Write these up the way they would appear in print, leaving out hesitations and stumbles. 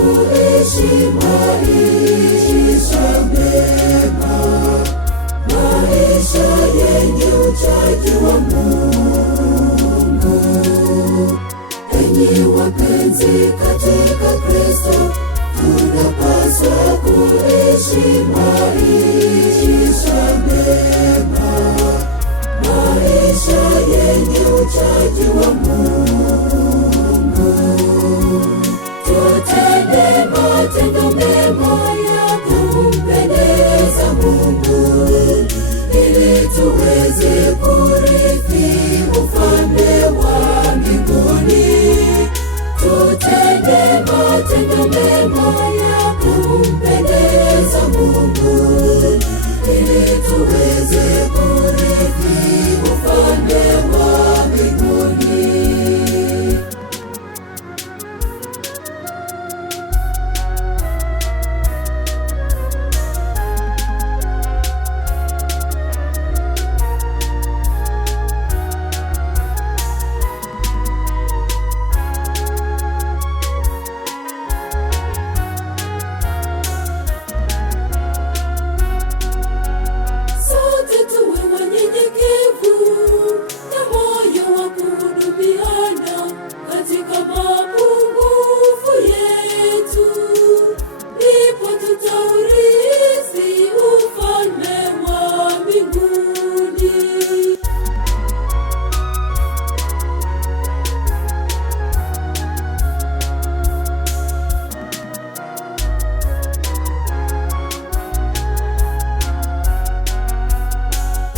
kuishi maisha mema, maisha yenye uchaji wa Mungu. Enyi wapenzi katika Kristo, tunapaswa kuishi maisha mema, maisha yenye uchaji wa Mungu. Tutende matendo mema ya kumpendeza Mungu, ili tuweze kurithi ufalme wa mbinguni. Tutende matendo mema ya kumpendeza Mungu, ili tuweze kurithi ufalme wa mbinguni.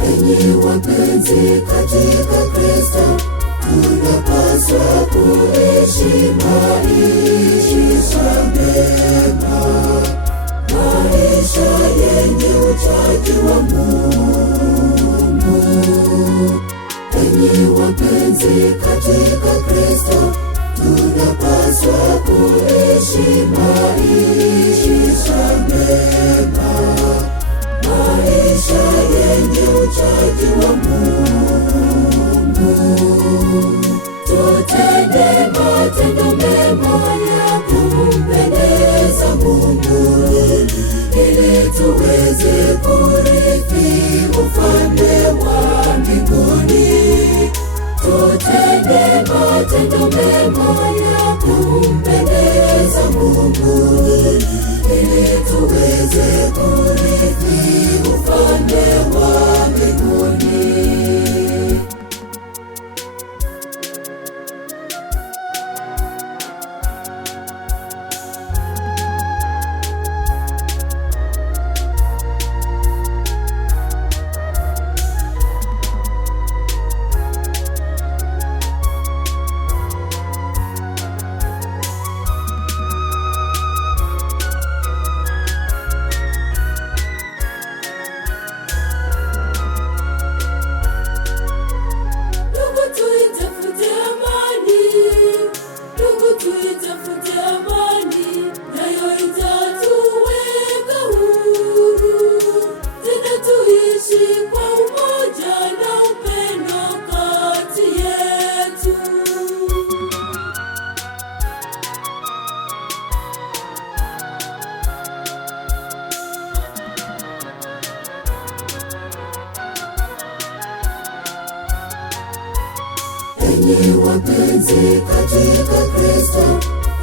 Enyi wapenzi katika Kristo, tunapaswa kuishi maisha mema, maisha yenye uchaji wa Mungu. Enyi wapenzi katika Kristo, tunapaswa kuishi maisha mema, maisha yenye uchaji wa Mungu. Tutende matendo mema ya kumpendeza Mungu, ili tuweze kurithi ufalme wa mbinguni. Tutende matendo mema ya kumpendeza Mungu, ili tuweze kurithi ufalme wa mbinguni. Enyi wapenzi katika Kristo,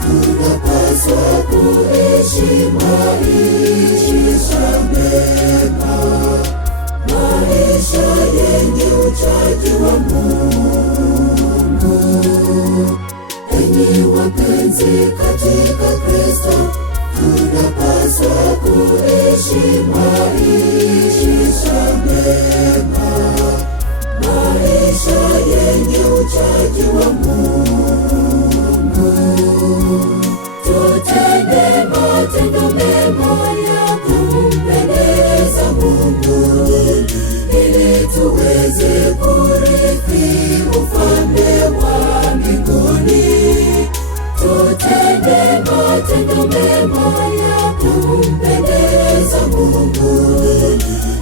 tunapaswa kuishi maisha mema, maisha yenye uchaji wa Mungu. Enyi wapenzi katika Kristo, tunapaswa kuishi maisha mema, maisha yenye uchaji wa Mungu. Tutende matendo mema ya kumpendeza Mungu, ili tuweze kurithi ufalme wa mbinguni. Tutende matendo mema ya kumpendeza Mungu,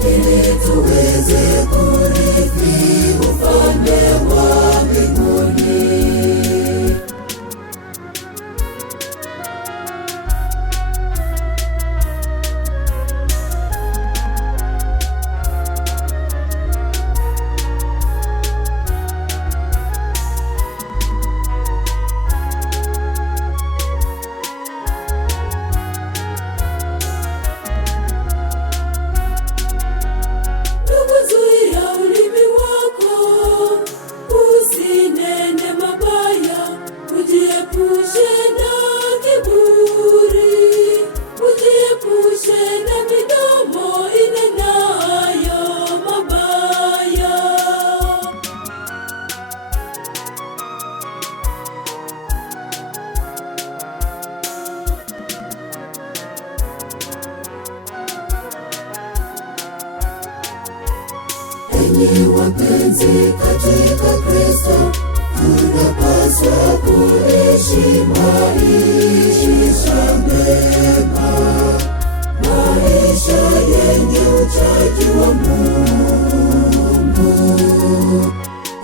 ili tuweze kurithi ufalme wa mbinguni. ujiepushe na kiburi, ujiepushe na midomo inenayo mabaya. Enyi wapenzi katika Kristo, tunapaswa kuishi maisha mema, maisha yenye uchaji wa Mungu.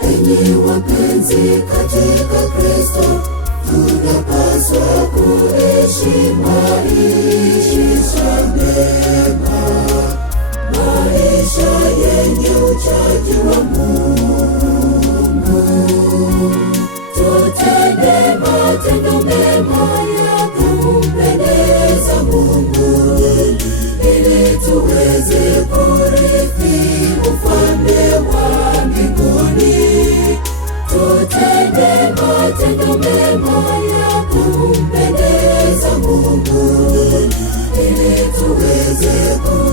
Enyi wapenzi katika Kristo, tunapaswa kuishi maisha mema, maisha yenye uchaji wa Mungu. Tutende matendo mema ya kumpendeza Mungu, ili tuweze kurithi ufalme wa mbinguni. Tutende matendo mema ya kumpendeza Mungu, ili tuweze kurithi